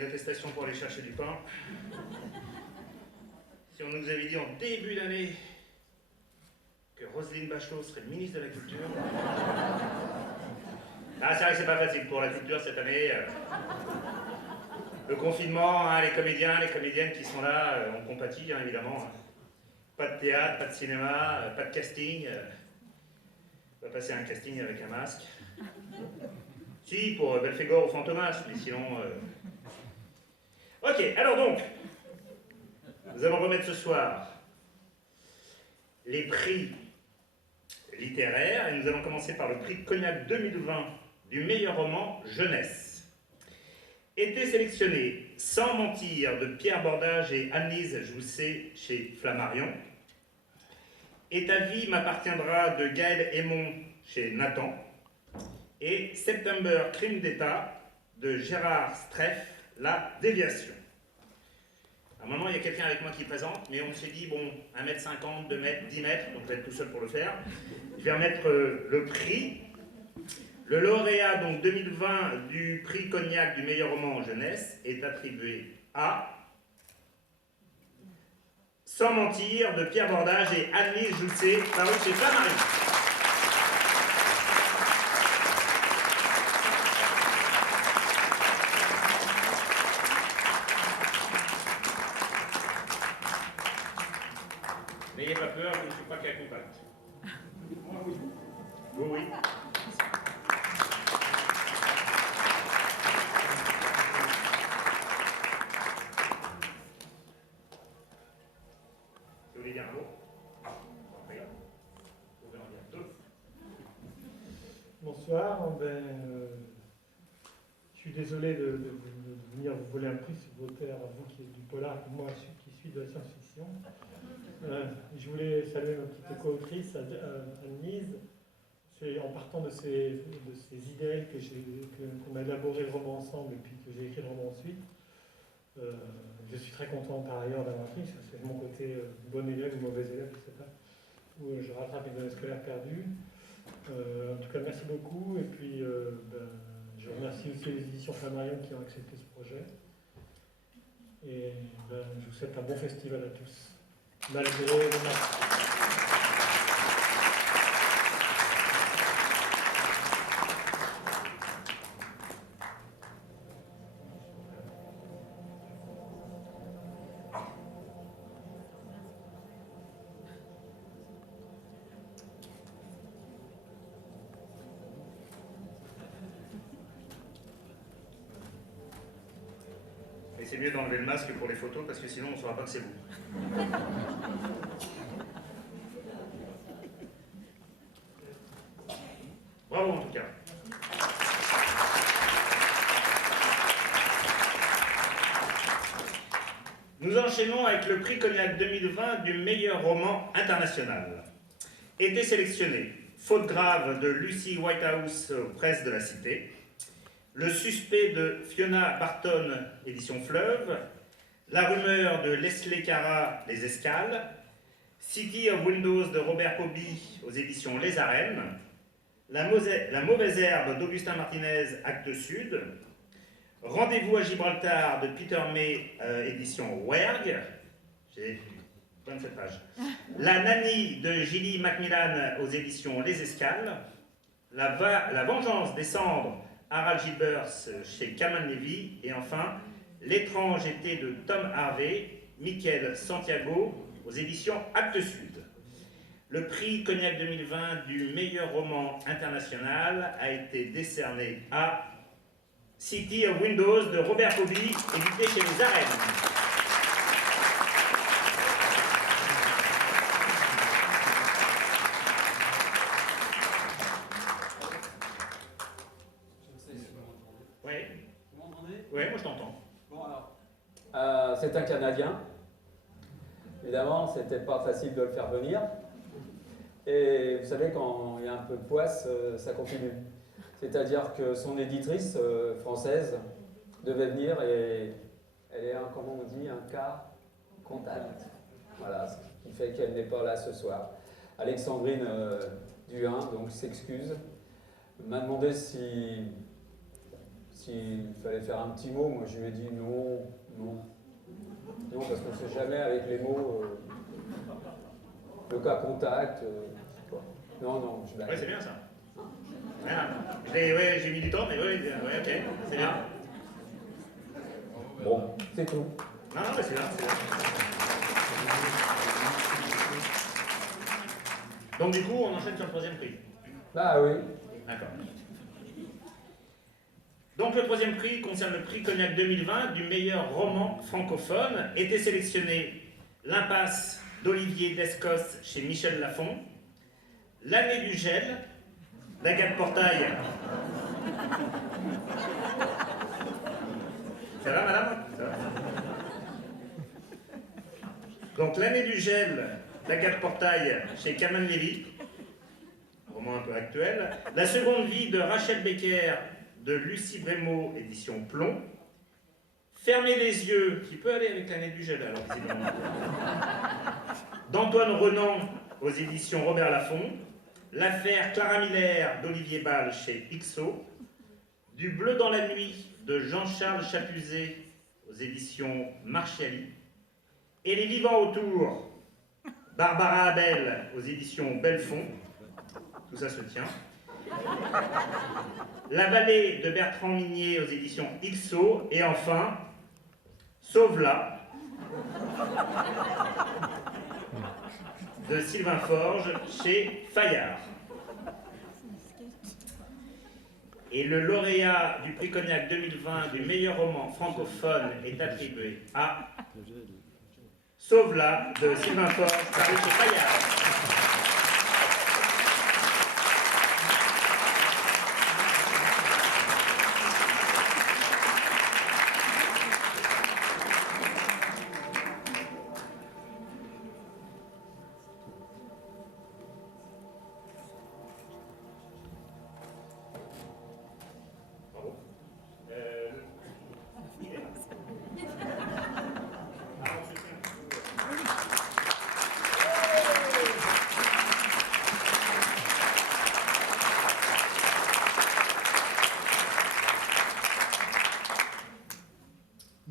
une attestation pour aller chercher du pain. Si on nous avait dit en début d'année que Roselyne Bachelot serait ministre de la Culture... Ah, c'est vrai que c'est pas facile pour la culture cette année. Le confinement, hein, les comédiens, les comédiennes qui sont là, on compatit, hein, évidemment. Pas de théâtre, pas de cinéma, pas de casting. On va passer un casting avec un masque. Si, pour Belphégor ou Fantomas, mais sinon... Ok, alors donc, nous allons remettre ce soir les prix littéraires, et nous allons commencer par le prix Cognac 2020 du meilleur roman jeunesse. Été sélectionné Sans mentir de Pierre Bordage et Anne-Lise Jousset chez Flammarion. Et ta vie m'appartiendra de Gaël Hémon chez Nathan. Et September Crime d'État de Gérard Streff, La Déviation. À un moment, il y a quelqu'un avec moi qui présente, mais on s'est dit, bon, 1m50, 2m, 10 mètres, donc je vais être tout seul pour le faire. Je vais remettre le prix. Le lauréat, donc 2020, du prix Cognac du meilleur roman en jeunesse est attribué à Sans mentir de Pierre Bordage et Anne-Lise Jousset, paru chez Flammarion. N'ayez pas peur, je ne suis pas qu'à contact. Oui, oui. Vous voulez dire un mot? Bonsoir, je suis désolé de venir vous voler un prix sur vos terres, vous qui êtes du polar, et moi qui suis de la science-fiction. Je voulais saluer ma petite co-autrice, Anne-Lise. C'est en partant de ces idées qu'on a élaboré le roman ensemble et puis que j'ai écrit le roman ensuite. Je suis très content par ailleurs d'avoir pris, c'est mon côté bon élève ou mauvais élève, je ne sais pas, où je rattrape une année scolaire perdue. En tout cas, merci beaucoup. Et puis, je remercie aussi les éditions Flammarion qui ont accepté ce projet. Et je vous souhaite un bon festival à tous, malgré le masque. Et c'est mieux d'enlever le masque pour les photos parce que sinon on ne saura pas que c'est vous. Bravo en tout cas. Nous enchaînons avec le prix Cognac 2020 du meilleur roman international. Été sélectionné Faute grave de Lucy Whitehouse aux Presses de la Cité. Le suspect de Fiona Barton, édition Fleuve. La rumeur de Leslie Cara, Les Escales. City of Windows de Robert Poby aux éditions Les Arènes. La mauvaise herbe d'Augustin Martinez, Actes Sud. Rendez-vous à Gibraltar de Peter May, édition Werg. J'ai 27 pages. La Nanny de Gilly Macmillan aux éditions Les Escales. La vengeance des cendres, Harald Gilbers chez Calman Levy. Et enfin, L'étrange été de Tom Harvey, Michael Santiago aux éditions Actes Sud. Le prix Cognac 2020 du meilleur roman international a été décerné à City of Windows de Robert Poby, édité chez Les Arènes. Oui. Vous m'entendez? Oui, moi je t'entends. Bon alors, c'est un Canadien. Évidemment, c'était pas facile de le faire venir. Et vous savez, quand il y a un peu de poisse, ça continue. C'est-à-dire que son éditrice française devait venir et elle est, comment on dit, un cas contact. Voilà, ce qui fait qu'elle n'est pas là ce soir. Alexandrine Duhain, donc, s'excuse, m'a demandé si s'il fallait faire un petit mot, moi je lui ai dit non, non. Non, parce qu'on ne sait jamais avec les mots, le cas contact. Non, je Ouais, c'est bien ça. Voilà. Ouais, j'ai mis du temps, mais ouais, ok, c'est bien. Bon, c'est tout. Non, mais c'est bien, c'est bien. Donc du coup, on enchaîne sur le troisième prix. Ah oui. D'accord. Donc le troisième prix concerne le prix Cognac 2020 du meilleur roman francophone. Était sélectionné L'Impasse d'Olivier Descos chez Michel Lafon, L'Année du gel d'Agathe Portail. Ça va, madame? Ça va. Donc L'Année du gel d'Agathe Portail chez Kaman Levy, roman un peu actuel. La seconde vie de Rachel Becker de Lucie Brémaud, édition Plomb. Fermez les yeux, qui peut aller avec L'Année du gel alors visiblement. D'Antoine Renan aux éditions Robert Laffont. L'affaire Clara Miller d'Olivier Ball chez XO. Du bleu dans la nuit de Jean-Charles Chapuzet aux éditions Marchiali. Et les vivants autour, Barbara Abel aux éditions Belfond. Tout ça se tient. La vallée de Bertrand Minier aux éditions XO. Et enfin, Sauve-la de Sylvain Forge chez Fayard. Et le lauréat du prix Cognac 2020 du meilleur roman francophone est attribué à Sauve-la de Sylvain Forge, paru chez Fayard.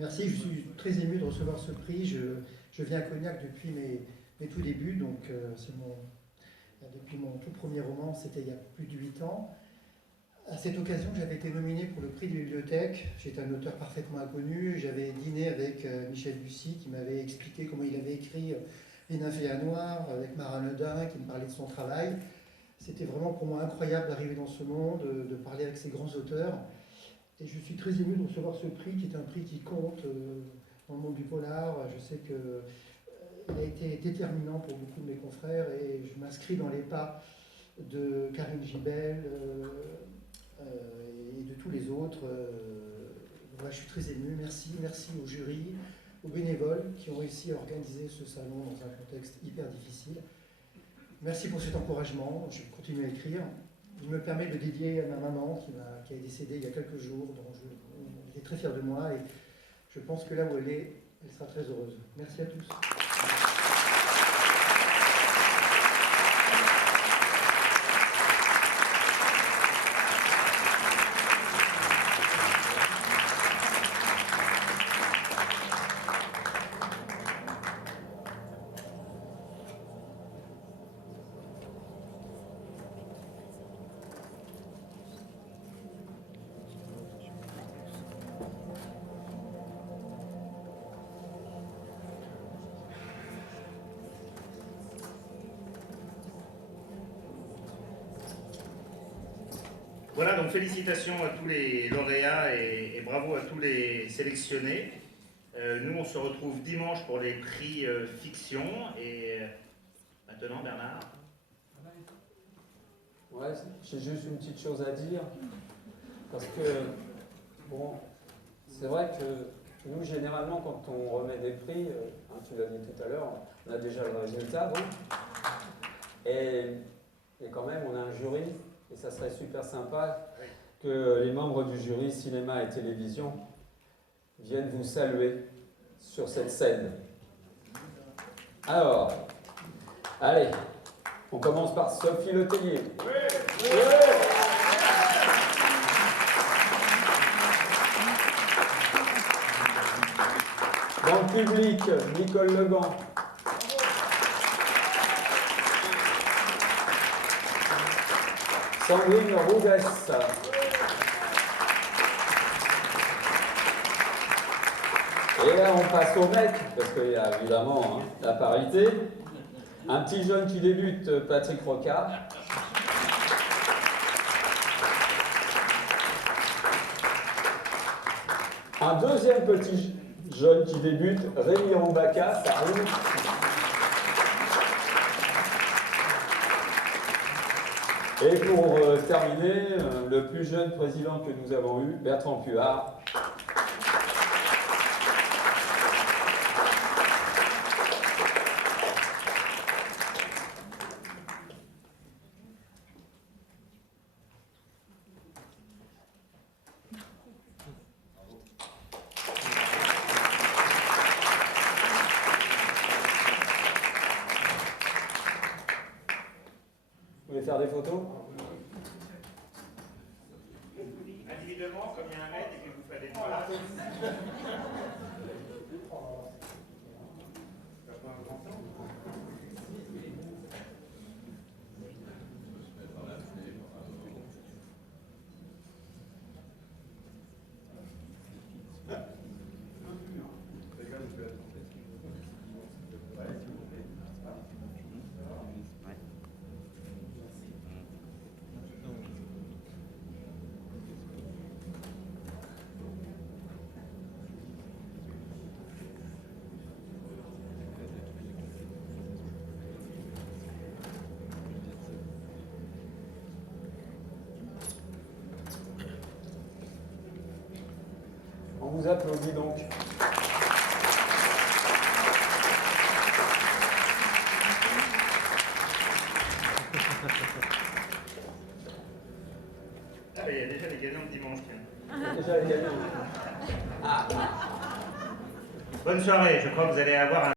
Merci, je suis très ému de recevoir ce prix. Je viens à Cognac depuis mes tout débuts, donc depuis mon tout premier roman, c'était il y a plus de 8 ans. À cette occasion, j'avais été nominé pour le prix de bibliothèque. J'étais un auteur parfaitement inconnu. J'avais dîné avec Michel Bussy qui m'avait expliqué comment il avait écrit Les Nymphéas Noirs, avec Mara Nedin qui me parlait de son travail. C'était vraiment pour moi incroyable d'arriver dans ce monde, de parler avec ces grands auteurs. Et je suis très ému de recevoir ce prix, qui est un prix qui compte dans le monde du polar. Je sais qu'il a été déterminant pour beaucoup de mes confrères et je m'inscris dans les pas de Karine Gibel et de tous les autres. Voilà, je suis très ému. Merci au jury, aux bénévoles qui ont réussi à organiser ce salon dans un contexte hyper difficile. Merci pour cet encouragement. Je vais continuer à écrire. Je me permets de dédier à ma maman qui est décédée il y a quelques jours, dont j'étais très fier de moi et je pense que là où elle est, elle sera très heureuse. Merci à tous. Voilà, donc félicitations à tous les lauréats et bravo à tous les sélectionnés. Nous, on se retrouve dimanche pour les prix fiction. Et maintenant, Bernard. Ouais, j'ai juste une petite chose à dire. Parce que, bon, c'est vrai que nous, généralement, quand on remet des prix, tu l'as dit tout à l'heure, on a déjà le résultat, bon. Et quand même, on a un jury. Et ça serait super sympa que les membres du jury cinéma et télévision viennent vous saluer sur cette scène. Alors, allez, on commence par Sophie Letellier. Oui. Oui. Dans le public, Nicole Legan. Sandrine Rougès. Et là, on passe au mec, parce qu'il y a évidemment la parité. Un petit jeune qui débute, Patrick Rocard. Un deuxième petit jeune qui débute, Rémi Roubaca, ça arrive. Et pour terminer, le plus jeune président que nous avons eu, Bertrand Puard. Vous voulez faire des photos? Individuellement, comme il y a un maître et que vous faites des photos. On vous applaudit donc. Ah, mais il y a déjà les gagnants de dimanche, tiens. Déjà les gagnants. Bonne soirée, je crois que vous allez avoir un